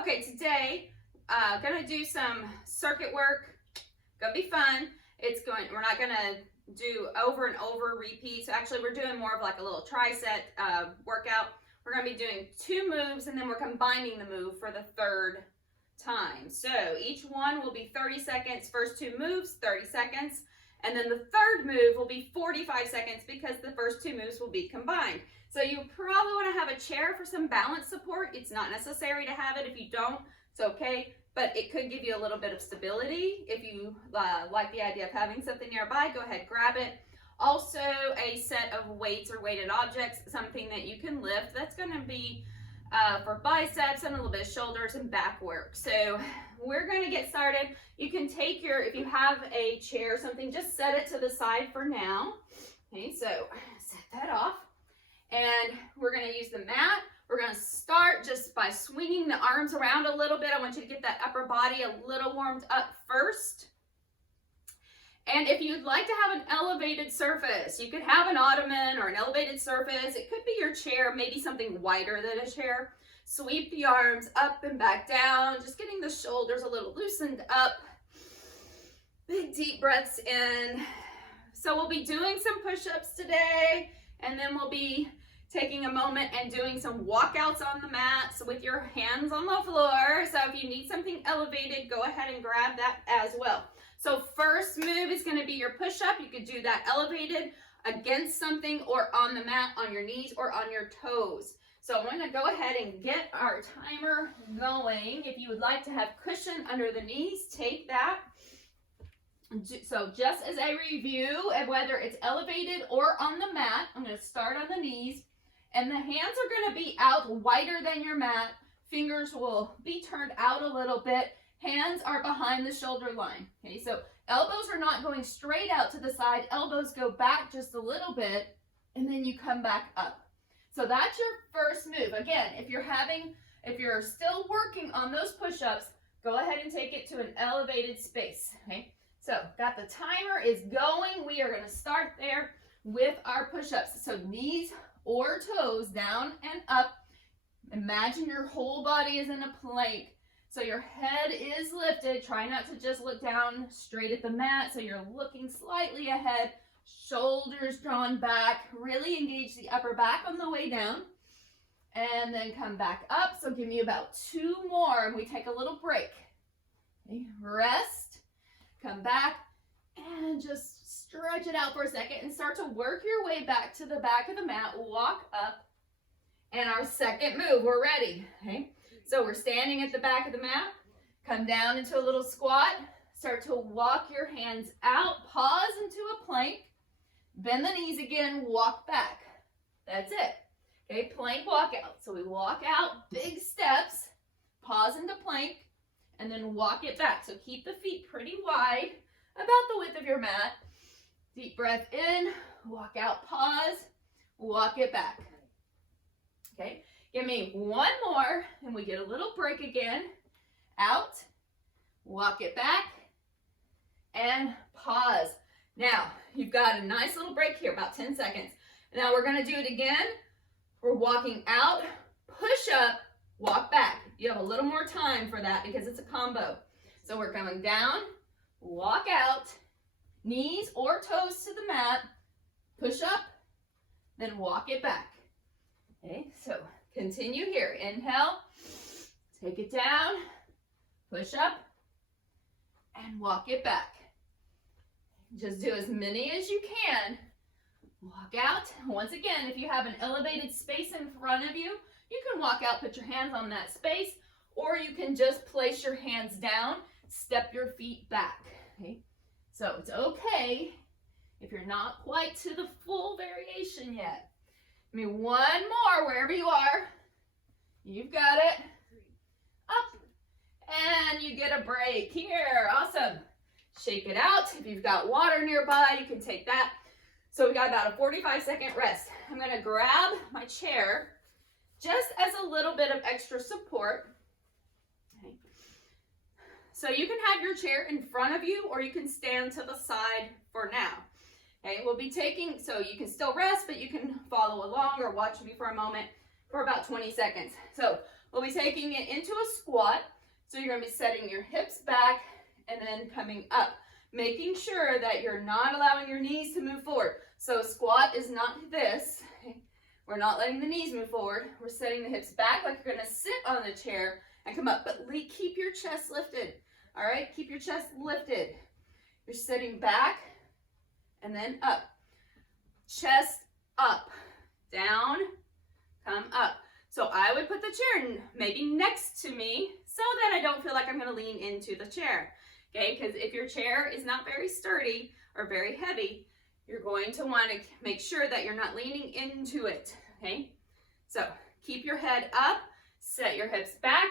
Okay, today, gonna do some circuit work. Gonna be fun. We're not gonna do over and over repeats. Actually, we're doing more of like a little tricep workout. We're gonna be doing 2 moves and then we're combining the move for the 3rd time. So each one will be 30 seconds. First 2 moves, 30 seconds. And then the 3rd move will be 45 seconds because the first 2 moves will be combined. So you probably want to have a chair for some balance support. It's not necessary to have it. If you don't, it's okay. But it could give you a little bit of stability. If you like the idea of having something nearby, go ahead, grab it. Also, a set of weights or weighted objects, something that you can lift. That's going to be for biceps and a little bit of shoulders and back work. So we're going to get started. You can take if you have a chair or something, just set it to the side for now. Okay, so set that off. And we're going to use the mat. We're going to start just by swinging the arms around a little bit. I want you to get that upper body a little warmed up first. And if you'd like to have an elevated surface, you could have an ottoman or an elevated surface. It could be your chair, maybe something wider than a chair. Sweep the arms up and back down, just getting the shoulders a little loosened up. Big deep breaths in. So we'll be doing some push-ups today, and then we'll be taking a moment and doing some walkouts on the mats with your hands on the floor. So if you need something elevated, go ahead and grab that as well. So first move is going to be your push-up. You could do that elevated against something or on the mat, on your knees or on your toes. So I'm going to go ahead and get our timer going. If you would like to have cushion under the knees, take that. So just as a review of whether it's elevated or on the mat, I'm going to start on the knees. And the hands are going to be out wider than your mat. Fingers will be turned out a little bit. Hands are behind the shoulder line. Okay, so elbows are not going straight out to the side. Elbows go back just a little bit, and then you come back up. So that's your first move. Again, if you're still working on those push-ups, go ahead and take it to an elevated space. Okay, so got the timer is going. We are going to start there with our push-ups. So knees or toes down and up. Imagine your whole body is in a plank. So your head is lifted. Try not to just look down straight at the mat. So you're looking slightly ahead, shoulders drawn back. Really engage the upper back on the way down. And then come back up. So give me about 2 more and we take a little break. Okay, rest, come back, and just stretch it out for a second and start to work your way back to the back of the mat. Walk up. And our second move, we're ready. Okay. So we're standing at the back of the mat. Come down into a little squat. Start to walk your hands out. Pause into a plank. Bend the knees again. Walk back. That's it. Okay, plank walk out. So we walk out, big steps. Pause into plank. And then walk it back. So keep the feet pretty wide, about the width of your mat. Deep breath in, walk out, pause, walk it back. Okay, give me 1 more, and we get a little break again. Out, walk it back, and pause. Now, you've got a nice little break here, about 10 seconds. Now we're going to do it again. We're walking out, push up, walk back. You have a little more time for that because it's a combo. So we're coming down, walk out, knees or toes to the mat, push up, then walk it back. Okay, so continue here. Inhale, take it down, push up, and walk it back. Just do as many as you can. Walk out. Once again, if you have an elevated space in front of you, you can walk out, put your hands on that space, or you can just place your hands down, step your feet back. Okay. So it's okay if you're not quite to the full variation yet. Give me 1 more wherever you are. You've got it. Up. And you get a break here. Awesome. Shake it out. If you've got water nearby, you can take that. So we got about a 45-second rest. I'm going to grab my chair just as a little bit of extra support. Okay. So you can have your chair in front of you or you can stand to the side for now. Okay, we'll be taking, so you can still rest, but you can follow along or watch me for a moment for about 20 seconds. So we'll be taking it into a squat. So you're going to be setting your hips back and then coming up, making sure that you're not allowing your knees to move forward. So squat is not this. We're not letting the knees move forward. We're setting the hips back like you're going to sit on the chair and come up, but keep your chest lifted. All right, keep your chest lifted. You're sitting back and then up. Chest up, down, come up. So I would put the chair maybe next to me so that I don't feel like I'm going to lean into the chair. Okay, because if your chair is not very sturdy or very heavy, you're going to want to make sure that you're not leaning into it. Okay, so keep your head up, set your hips back,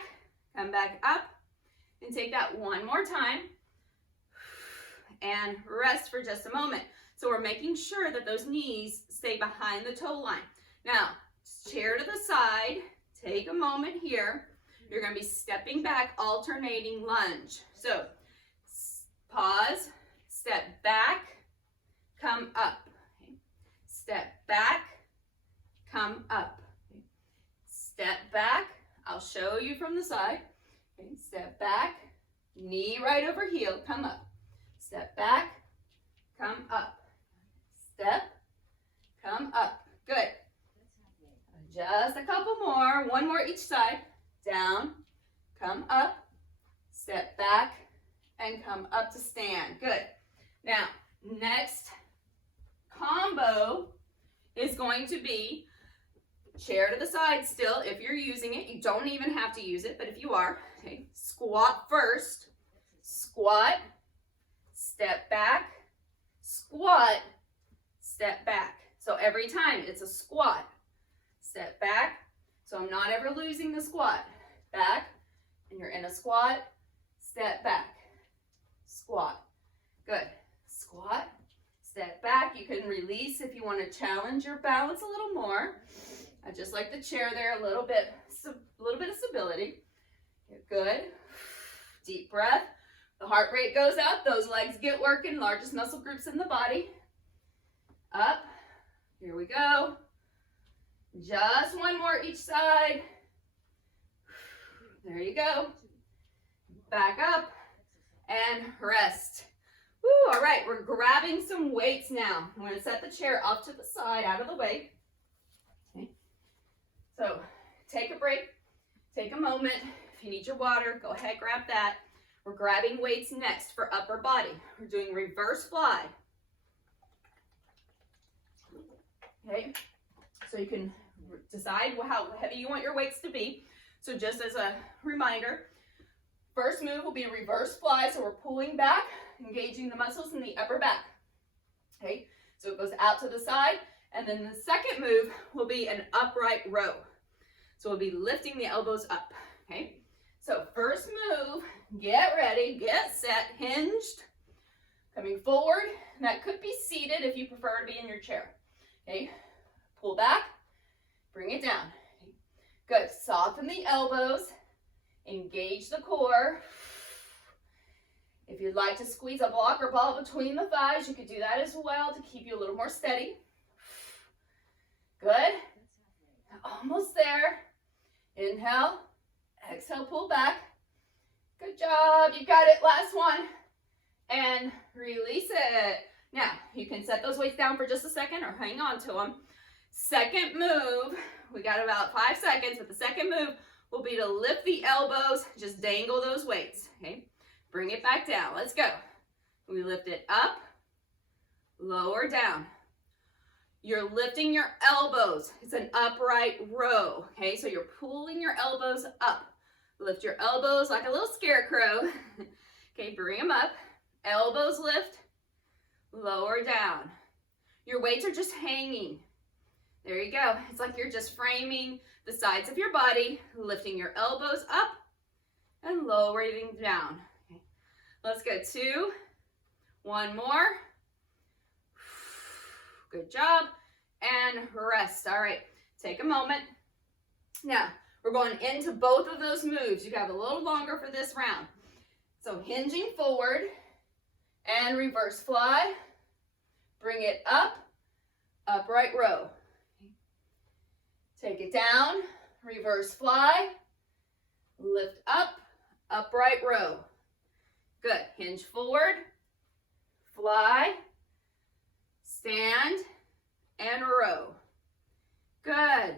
come back up, and take that one more time. And rest for just a moment. So we're making sure that those knees stay behind the toe line. Now, chair to the side, take a moment here. You're going to be stepping back, alternating lunge. So, pause, step back, come up. Okay. Step back, come up. Okay. Step back, I'll show you from the side. Okay. Step back, knee right over heel, come up. Step back, come up. Step, come up. Good. Just a couple more. One more each side. Down, come up, step back, and come up to stand. Good. Now, next combo is going to be chair to the side still if you're using it. You don't even have to use it, but if you are, okay, squat first, squat, step back, squat, step back. So every time it's a squat, step back. So I'm not ever losing the squat. Back, and you're in a squat, step back, squat. Good. Squat, step back. You can release if you want to challenge your balance a little more. I just like the chair there, a little bit of stability. Good. Deep breath. The heart rate goes up, those legs get working, largest muscle groups in the body. Up. Here we go. Just one more each side. There you go. Back up and rest. Woo, all right, we're grabbing some weights now. I'm going to set the chair off to the side, out of the way. Okay. So take a break, take a moment. If you need your water, go ahead, grab that. We're grabbing weights next for upper body. We're doing reverse fly. Okay, so you can decide how heavy you want your weights to be. So just as a reminder, first move will be a reverse fly. So we're pulling back, engaging the muscles in the upper back. Okay, so it goes out to the side. And then the second move will be an upright row. So we'll be lifting the elbows up. Okay, so first move, get ready, get set, hinged, coming forward. And that could be seated if you prefer to be in your chair. Okay, pull back, bring it down. Okay. Good, soften the elbows, engage the core. If you'd like to squeeze a block or ball between the thighs, you could do that as well to keep you a little more steady. Good, almost there. Inhale, exhale, pull back. Good job, you got it, last one. And release it. Now, you can set those weights down for just a second or hang on to them. Second move, we got about 5 seconds, but the second move will be to lift the elbows, just dangle those weights, okay? Bring it back down, let's go. We lift it up, lower, down. You're lifting your elbows, it's an upright row, okay? So you're pulling your elbows up. Lift your elbows like a little scarecrow. Okay, bring them up, elbows lift, lower, down. Your weights are just hanging. There you go. It's like you're just framing the sides of your body, lifting your elbows up and lowering down. Okay. Let's go 2, 1 more. Good job. And rest. All right, take a moment. Now, we're going into both of those moves. You have a little longer for this round. So hinging forward and reverse fly. Bring it up, upright row. Take it down, reverse fly, upright row. Good. Hinge forward, fly, stand, and row. Good.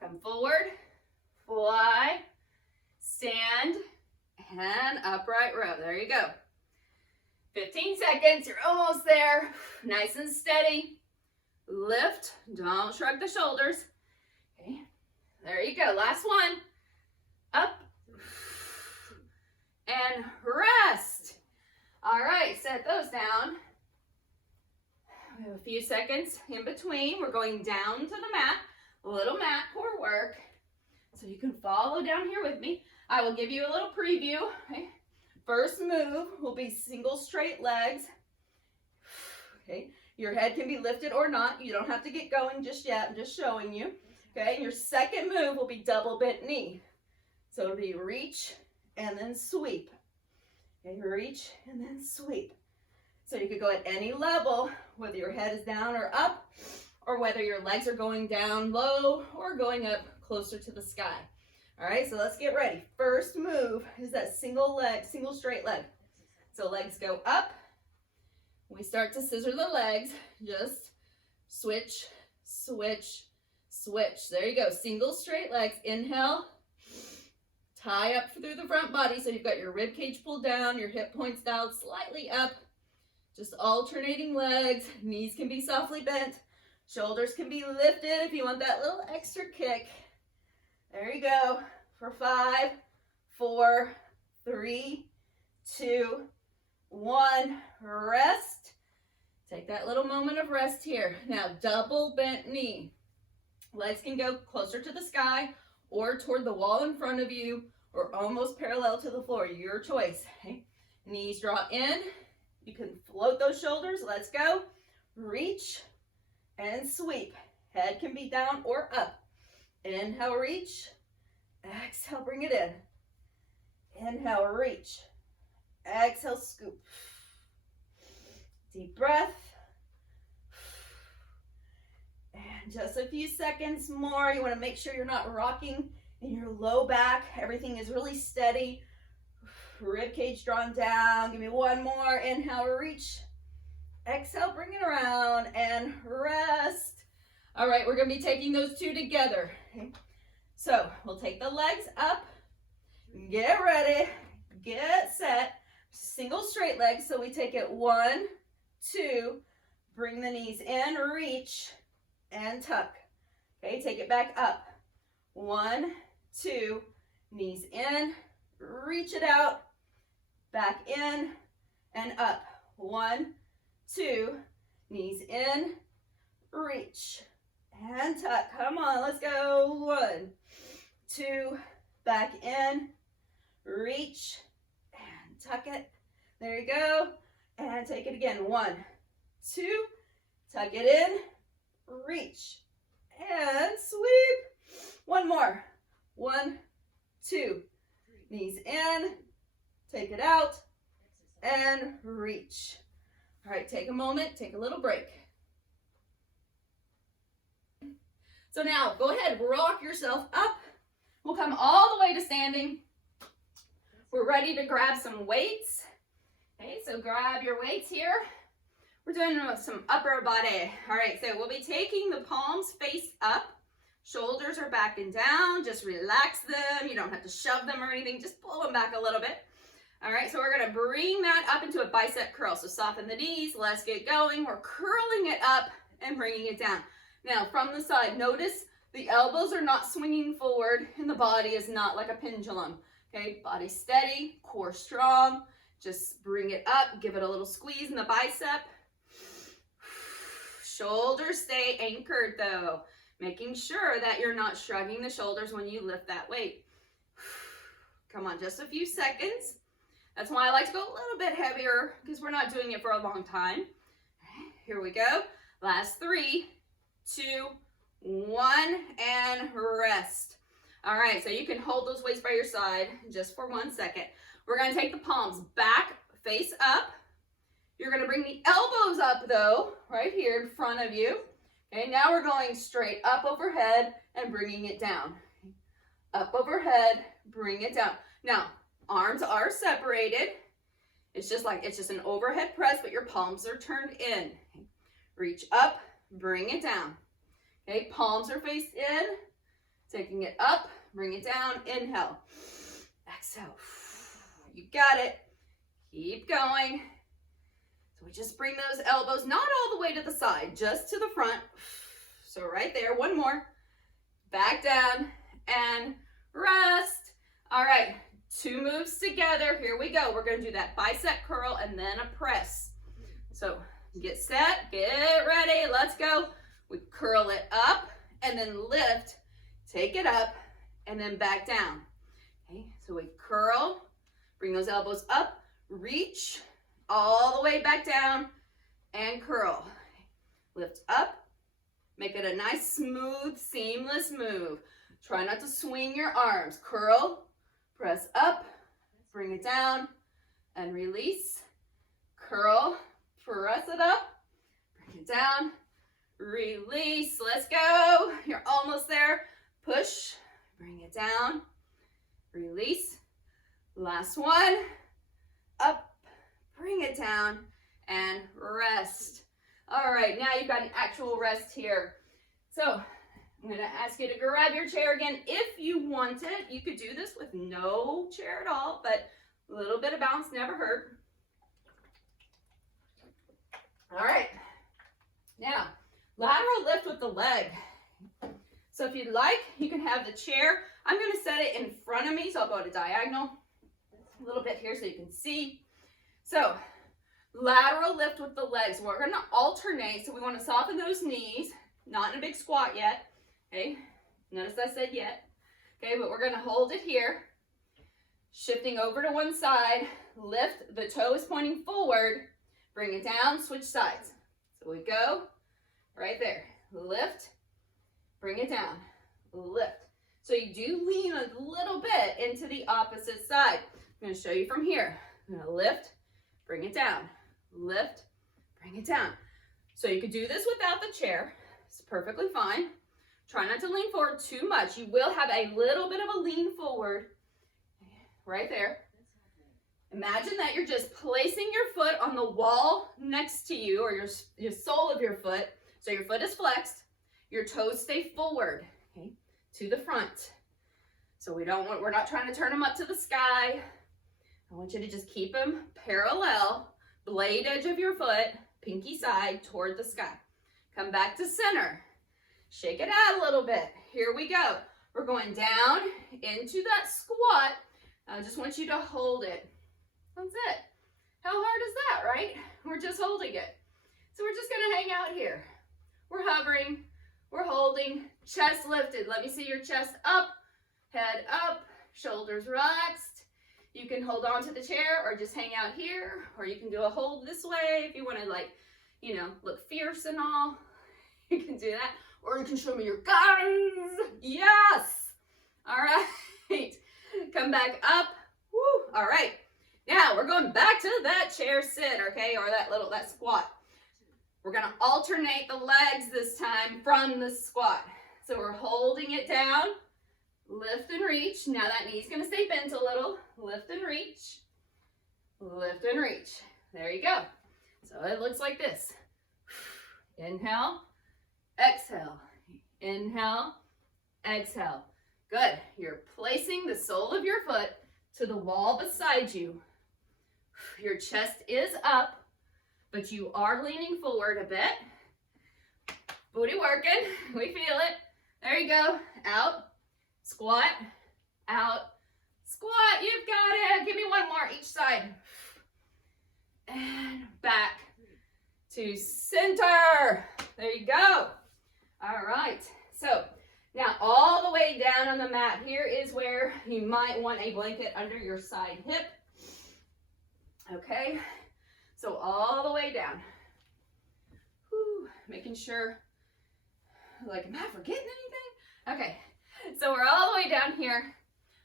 Come forward, fly, stand, and upright row. There you go. 15 seconds. You're almost there. Nice and steady. Lift. Don't shrug the shoulders. Okay. There you go. Last one. Up. And rest. All right. Set those down. We have a few seconds in between. We're going down to the mat. A little mat core work. So you can follow down here with me. I will give you a little preview. Okay. First move will be single straight legs. Okay. Your head can be lifted or not. You don't have to get going just yet. I'm just showing you. Okay. And your second move will be double bent knee. So it'll be reach and then sweep. Okay. Reach and then sweep. So you could go at any level, whether your head is down or up, or whether your legs are going down low or going up closer to the sky. All right, so let's get ready. First move is that single leg, single straight leg. So legs go up. We start to scissor the legs. Just switch, switch, switch. There you go. Single straight legs. Inhale. Tie up through the front body. So you've got your rib cage pulled down, your hip points down, slightly up. Just alternating legs. Knees can be softly bent. Shoulders can be lifted if you want that little extra kick. There you go. For 5, 4, 3, 2, 1. Rest. Take that little moment of rest here. Now, double bent knee. Legs can go closer to the sky or toward the wall in front of you or almost parallel to the floor. Your choice. Okay? Knees draw in. You can float those shoulders. Let's go. Reach and sweep. Head can be down or up. Inhale, reach. Exhale, bring it in. Inhale, reach. Exhale, scoop. Deep breath. And just a few seconds more. You want to make sure you're not rocking in your low back. Everything is really steady. Rib cage drawn down. Give me one more. Inhale, reach. Exhale, bring it around and rest. All right, we're going to be taking those two together. Okay. So we'll take the legs up, get ready, get set, single straight leg. So we take it 1, 2, bring the knees in, reach and tuck. Okay, take it back up. 1, 2, knees in, reach it out, back in and up. 1, 2, knees in, reach and tuck. Come on, let's go. 1, 2, back in, reach and tuck it. There you go. And take it again. 1, 2, tuck it in, reach and sweep. One more. 1, 2, knees in, take it out and reach. All right, take a moment, take a little break. So now, go ahead, rock yourself up. We'll come all the way to standing. We're ready to grab some weights. Okay, so grab your weights here. We're doing some upper body. All right, so we'll be taking the palms face up. Shoulders are back and down. Just relax them. You don't have to shove them or anything. Just pull them back a little bit. All right, so we're going to bring that up into a bicep curl. So soften the knees. Let's get going. We're curling it up and bringing it down. Now, from the side, notice the elbows are not swinging forward and the body is not like a pendulum. Okay, body steady, core strong. Just bring it up, give it a little squeeze in the bicep. Shoulders stay anchored though, making sure that you're not shrugging the shoulders when you lift that weight. Come on, just a few seconds. That's why I like to go a little bit heavier because we're not doing it for a long time. Here we go. Last 3, 2, 1, and rest. All right, so you can hold those weights by your side just for 1 second. We're gonna take the palms back, face up. You're gonna bring the elbows up though, right here in front of you. Okay, now we're going straight up overhead and bringing it down. Up overhead, bring it down. Now, Arms are separated. It's just an overhead press, but your palms are turned in. Reach up, bring it down. Okay, palms are faced in, taking it up, bring it down, inhale. Exhale. You got it. Keep going. So we just bring those elbows, not all the way to the side, just to the front. So right there, one more. Back down and rest. All right, 2 moves together. Here we go. We're going to do that bicep curl and then a press. So get set, get ready, let's go. We curl it up and then lift, take it up and then back down. Okay, so we curl, bring those elbows up, reach all the way back down and curl. Lift up, make it a nice, smooth, seamless move. Try not to swing your arms. Curl, press up, bring it down, and release. Curl, press it up, bring it down, release. Let's go. You're almost there. Push, bring it down, release. Last one. Up, bring it down, and rest. All right, now you've got an actual rest here. So I'm going to ask you to grab your chair again. If you want it, you could do this with no chair at all, but a little bit of bounce never hurt. All right, now lateral lift with the leg. So if you'd like, you can have the chair. I'm going to set it in front of me, so I'll go to diagonal a little bit here so you can see. So lateral lift with the legs. We're going to alternate, so we want to soften those knees, not in a big squat yet. Okay, notice I said yet. Okay, but we're going to hold it here, shifting over to one side, lift, the toe is pointing forward, bring it down, switch sides. So we go right there, lift, bring it down, lift. So you do lean a little bit into the opposite side. I'm going to show you from here. I'm going to lift, bring it down, lift, bring it down. So you could do this without the chair. It's perfectly fine. Try not to lean forward too much. You will have a little bit of a lean forward right there. Imagine that you're just placing your foot on the wall next to you, or your sole of your foot. So your foot is flexed, your toes stay forward, okay, to the front. So we're not trying to turn them up to the sky. I want you to just keep them parallel, blade edge of your foot, pinky side toward the sky. Come back to center. Shake it out a little bit. Here we go. We're going down into that squat. I just want you to hold it. That's it. How hard is that, right? We're just holding it. So we're just going to hang out here. We're hovering. We're holding. Chest lifted. Let me see your chest up, head up, shoulders relaxed. You can hold on to the chair or just hang out here, or you can do a hold this way if you want to, look fierce and all. You can do that. Or you can show me your guns. Yes. All right. Come back up. Woo. All right. Now we're going back to that chair sit, okay, or that squat. We're going to alternate the legs this time from the squat. So we're holding it down. Lift and reach. Now that knee's going to stay bent a little. Lift and reach. Lift and reach. There you go. So it looks like this. Inhale. Exhale. Inhale. Exhale. Good. You're placing the sole of your foot to the wall beside you. Your chest is up, but you are leaning forward a bit. Booty working. We feel it. There you go. Out. Squat. Out. Squat. You've got it. Give me one more each side. And back to center. There you go. All right, so now all the way down on the mat, here is where you might want a blanket under your side hip. Okay, so all the way down. Whew, making sure, am I forgetting anything? Okay, so we're all the way down here.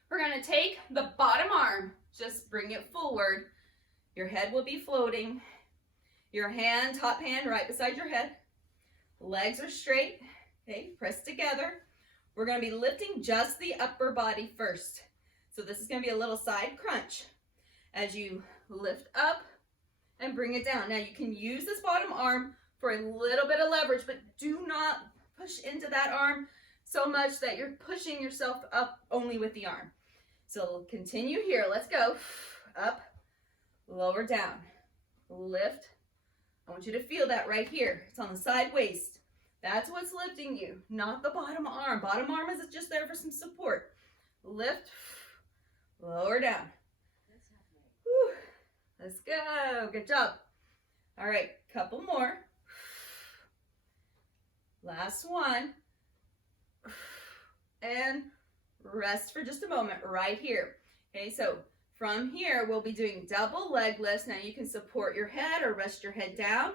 We're gonna take the bottom arm, just bring it forward. Your head will be floating. Your hand, top hand right beside your head. Legs are straight, okay, press together. We're going to be lifting just the upper body first. So this is going to be a little side crunch as you lift up and bring it down. Now you can use this bottom arm for a little bit of leverage, but do not push into that arm so much that you're pushing yourself up only with the arm. So continue here. Let's go. Up, lower, down, lift. I want you to feel that right here. It's on the side waist. That's what's lifting you, not the bottom arm. Bottom arm is just there for some support. Lift, lower, down. Whew. Let's go. Good job. All right, couple more. Last one. And rest for just a moment right here. Okay, so from here, we'll be doing double leg lifts. Now you can support your head or rest your head down.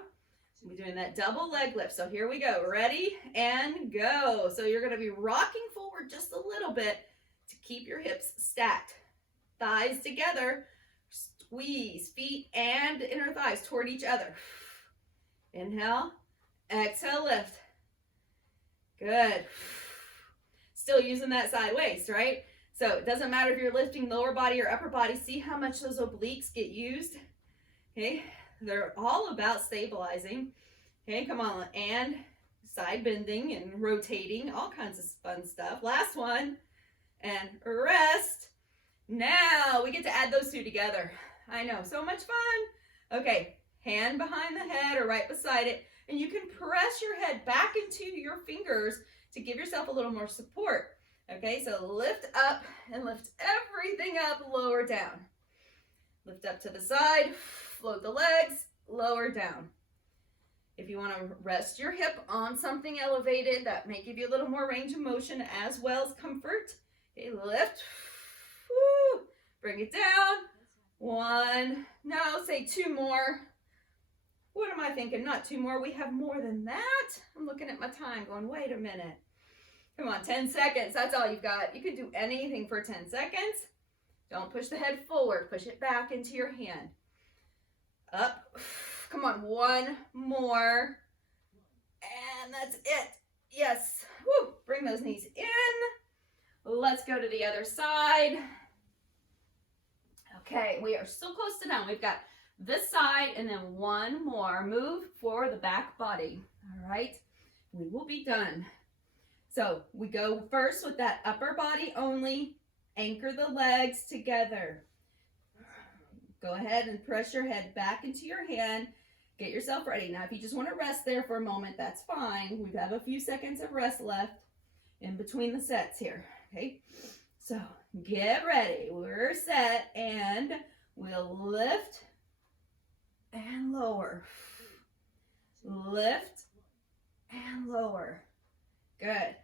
We'll be doing that double leg lift. So here we go. Ready and go. So you're going to be rocking forward just a little bit to keep your hips stacked. Thighs together. Squeeze feet and inner thighs toward each other. Inhale. Exhale, lift. Good. Still using that side waist, right? So it doesn't matter if you're lifting lower body or upper body. See how much those obliques get used? Okay. They're all about stabilizing. Okay, come on. And side bending and rotating, all kinds of fun stuff. Last one. And rest. Now we get to add those two together. I know, so much fun. Okay, hand behind the head or right beside it. And you can press your head back into your fingers to give yourself a little more support. Okay, so lift up and lift everything up, lower down. Lift up to the side. Float the legs, lower down. If you want to rest your hip on something elevated, that may give you a little more range of motion as well as comfort. Okay, lift. Woo. Bring it down. One. No, say two more. What am I thinking? Not two more. We have more than that. I'm looking at my time going, wait a minute. Come on, 10 seconds. That's all you've got. You can do anything for 10 seconds. Don't push the head forward. Push it back into your hand. Up. Come on, one more. And that's it. Yes. Woo. Bring those knees in. Let's go to the other side. Okay, we are so close to done. We've got this side and then one more. Move for the back body. All right. We will be done. So we go first with that upper body only. Anchor the legs together. Go ahead and press your head back into your hand. Get yourself ready. Now, if you just want to rest there for a moment, that's fine. We have a few seconds of rest left in between the sets here. Okay, so get ready. We're set, and we'll lift and lower. Lift and lower. Good.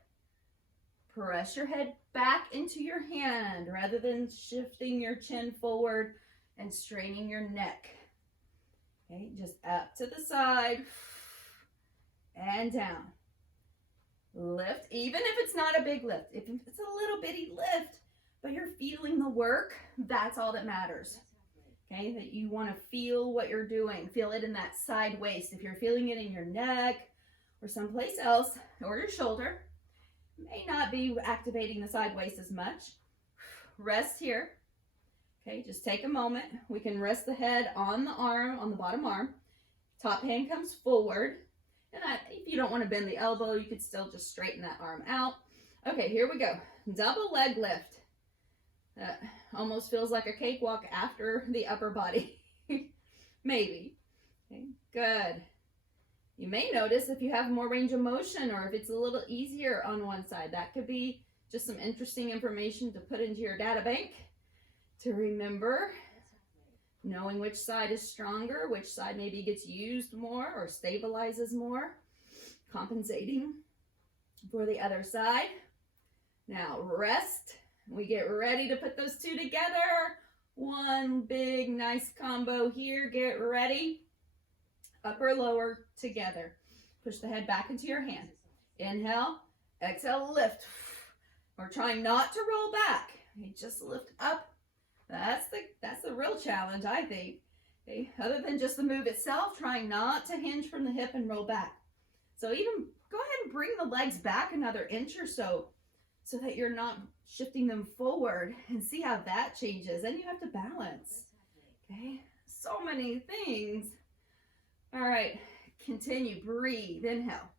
Press your head back into your hand rather than shifting your chin forward and straining your neck. Okay, just up to the side and down. Lift, even if it's not a big lift, if it's a little bitty lift, but you're feeling the work, that's all that matters. Okay, that you want to feel what you're doing. Feel it in that side waist. If you're feeling it in your neck or someplace else, or your shoulder, may not be activating the side waist as much. Rest here. Okay, just take a moment. We can rest the head on the arm, on the bottom arm. Top hand comes forward. And if you don't want to bend the elbow, you could still just straighten that arm out. Okay, here we go. Double leg lift. Almost feels like a cakewalk after the upper body. Maybe. Okay, good. You may notice if you have more range of motion or if it's a little easier on one side. That could be just some interesting information to put into your data bank to remember. Knowing which side is stronger, which side maybe gets used more or stabilizes more. Compensating for the other side. Now rest. We get ready to put those two together. One big nice combo here. Get ready. Upper, lower, together. Push the head back into your hand. Inhale, exhale, lift. We're trying not to roll back. You just lift up. That's the real challenge, I think. Okay. Other than just the move itself, trying not to hinge from the hip and roll back. So even go ahead and bring the legs back another inch or so. so that you're not shifting them forward, and see how that changes. Then you have to balance. Okay, so many things. All right, continue, breathe, inhale.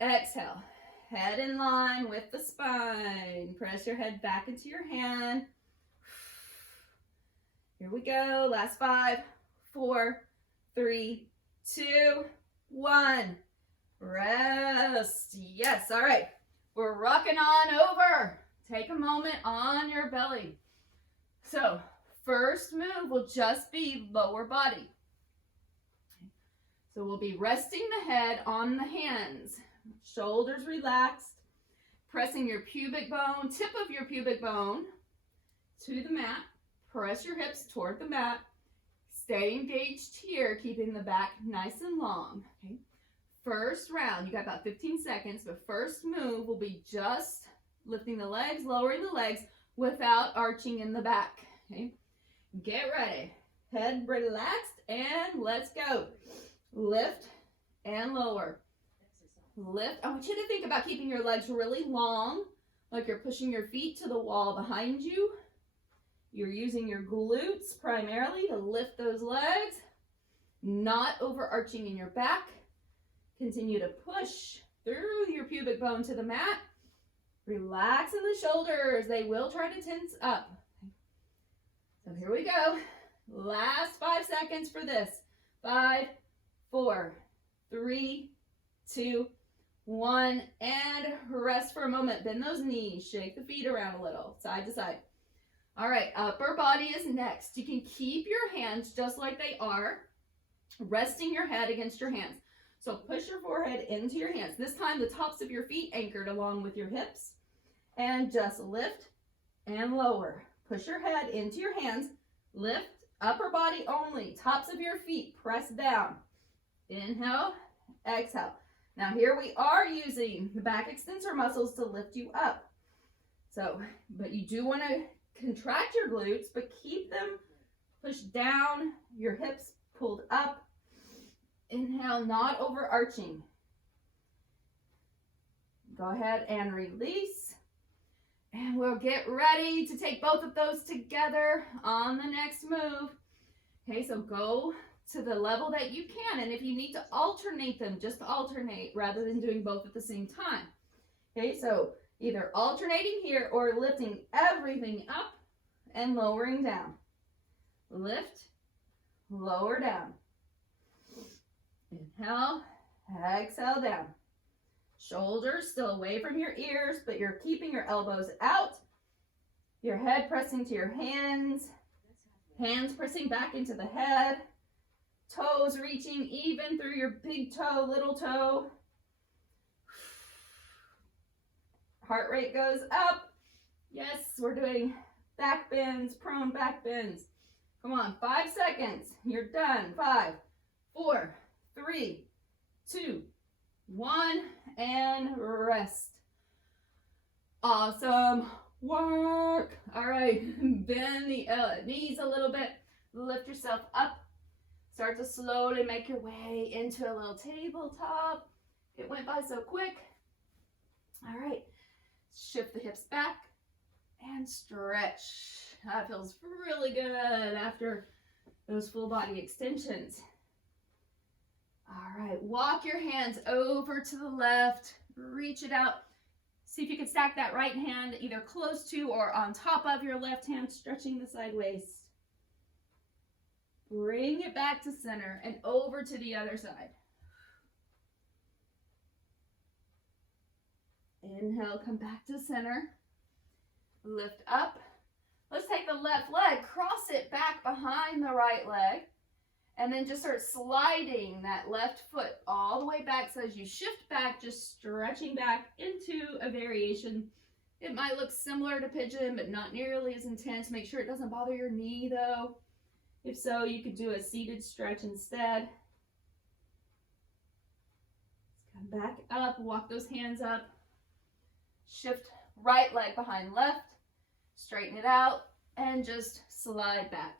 Exhale, head in line with the spine. Press your head back into your hand. Here we go, last 5, 4, 3, 2, 1. Rest. Yes, all right. We're rocking on over. Take a moment on your belly. So, first move will just be lower body. So we'll be resting the head on the hands. Shoulders relaxed. Pressing your pubic bone, tip of your pubic bone to the mat. Press your hips toward the mat. Stay engaged here, keeping the back nice and long. Okay. First round, you got about 15 seconds, but first move will be just lifting the legs, lowering the legs without arching in the back. Okay. Get ready. Head relaxed, and let's go. Lift and lower. Lift. I want you to think about keeping your legs really long, like you're pushing your feet to the wall behind you. You're using your glutes primarily to lift those legs, not overarching in your back. Continue to push through your pubic bone to the mat. Relax in the shoulders. They will try to tense up. So here we go. Last 5 seconds for this. 5, 4, 3, 2, 1, and rest for a moment. Bend those knees. Shake the feet around a little, side to side. All right, upper body is next. You can keep your hands just like they are, resting your head against your hands. So push your forehead into your hands. This time the tops of your feet anchored along with your hips. And just lift and lower. Push your head into your hands. Lift, upper body only. Tops of your feet press down. Inhale, exhale. Now here we are using the back extensor muscles to lift you up. So, but you do want to contract your glutes, but keep them pushed down, your hips pulled up. Inhale, not overarching. Go ahead and release. And we'll get ready to take both of those together on the next move. Okay, so go to the level that you can. And if you need to alternate them, just alternate rather than doing both at the same time. Okay, so either alternating here or lifting everything up and lowering down. Lift, lower down. Inhale, exhale down. Shoulders still away from your ears, but you're keeping your elbows out. Your head pressing to your hands. Hands pressing back into the head. Toes reaching even through your big toe, little toe. Heart rate goes up. Yes, we're doing back bends, prone back bends. Come on, 5 seconds. You're done. 5, 4, 3, 2, 1, and rest. Awesome work. All right, bend the knees a little bit. Lift yourself up. Start to slowly make your way into a little tabletop. It went by so quick. All right, shift the hips back and stretch. That feels really good after those full body extensions. All right, walk your hands over to the left, reach it out. See if you can stack that right hand either close to or on top of your left hand, stretching the side waist. Bring it back to center and over to the other side. Inhale, come back to center. Lift up. Let's take the left leg, cross it back behind the right leg. And then just start sliding that left foot all the way back. So as you shift back, just stretching back into a variation. It might look similar to pigeon, but not nearly as intense. Make sure it doesn't bother your knee though. If so, you could do a seated stretch instead. Let's come back up, walk those hands up. Shift right leg behind left. Straighten it out and just slide back.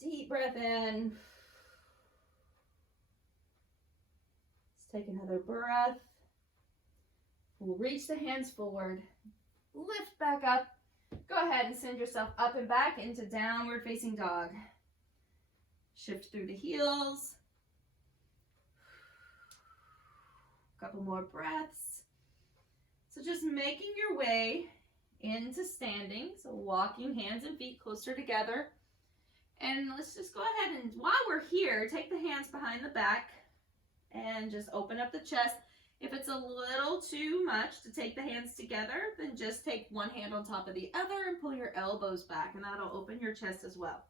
Deep breath in. Let's take another breath. We'll reach the hands forward, lift back up. Go ahead and send yourself up and back into downward facing dog. Shift through the heels. Couple more breaths. So just making your way into standing. So walking hands and feet closer together. And let's just go ahead and while we're here, take the hands behind the back and just open up the chest. If it's a little too much to take the hands together, then just take one hand on top of the other and pull your elbows back, and that'll open your chest as well.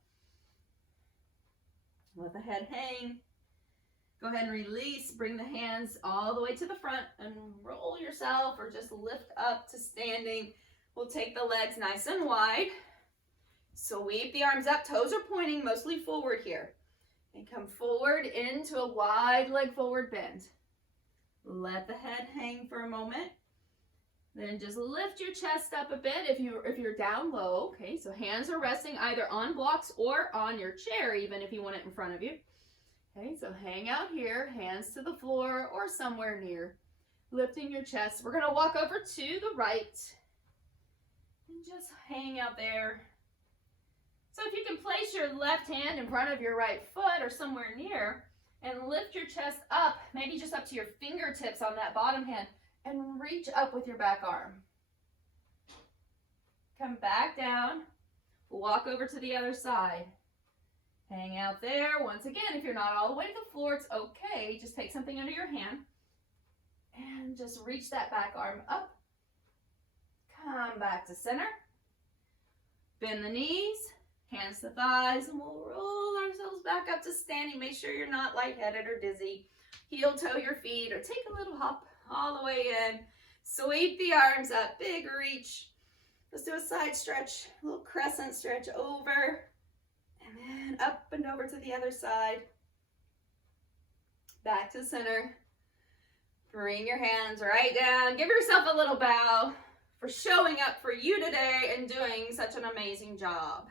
Let the head hang. Go ahead and release. Bring the hands all the way to the front and roll yourself or just lift up to standing. We'll take the legs nice and wide. Sweep the arms up. Toes are pointing mostly forward here. And come forward into a wide leg forward bend. Let the head hang for a moment. Then just lift your chest up a bit if you're down low. Okay, so hands are resting either on blocks or on your chair, even if you want it in front of you. Okay, so hang out here, hands to the floor or somewhere near. Lifting your chest. We're going to walk over to the right and just hang out there. So if you can place your left hand in front of your right foot or somewhere near, and lift your chest up, maybe just up to your fingertips on that bottom hand, and reach up with your back arm. Come back down, walk over to the other side. Hang out there. Once again, if you're not all the way to the floor, it's okay. Just take something under your hand and just reach that back arm up. Come back to center. Bend the knees. Hands to thighs, and we'll roll ourselves back up to standing. Make sure you're not lightheaded or dizzy. Heel toe your feet or take a little hop all the way in. Sweep the arms up, big reach. Let's do a side stretch, a little crescent stretch over, and then up and over to the other side. Back to center. Bring your hands right down. Give yourself a little bow for showing up for you today and doing such an amazing job.